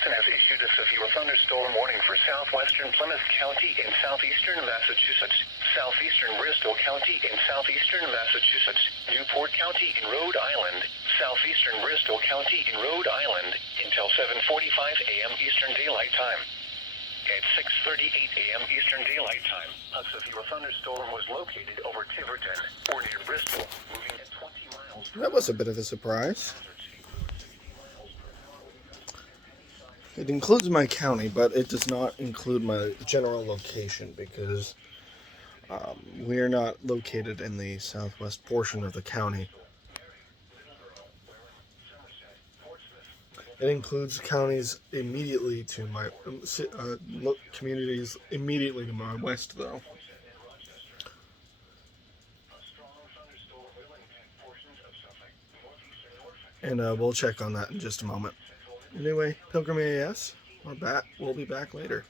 Boston has issued a severe thunderstorm warning for southwestern Plymouth County in southeastern Massachusetts, southeastern Bristol County in southeastern Massachusetts, Newport County in Rhode Island, southeastern Bristol County in Rhode Island, until 7:45 a.m. Eastern Daylight Time. At 6:38 a.m. Eastern Daylight Time, a severe thunderstorm was located over Tiverton, or near Bristol, moving at 20 miles. That was a bit of a surprise. It includes my county, but it does not include my general location because we are not located in the southwest portion of the county. It includes counties immediately to my communities immediately to my west, though. And we'll check on that in just a moment. Anyway, Pilgrim EAS, we'll be back later.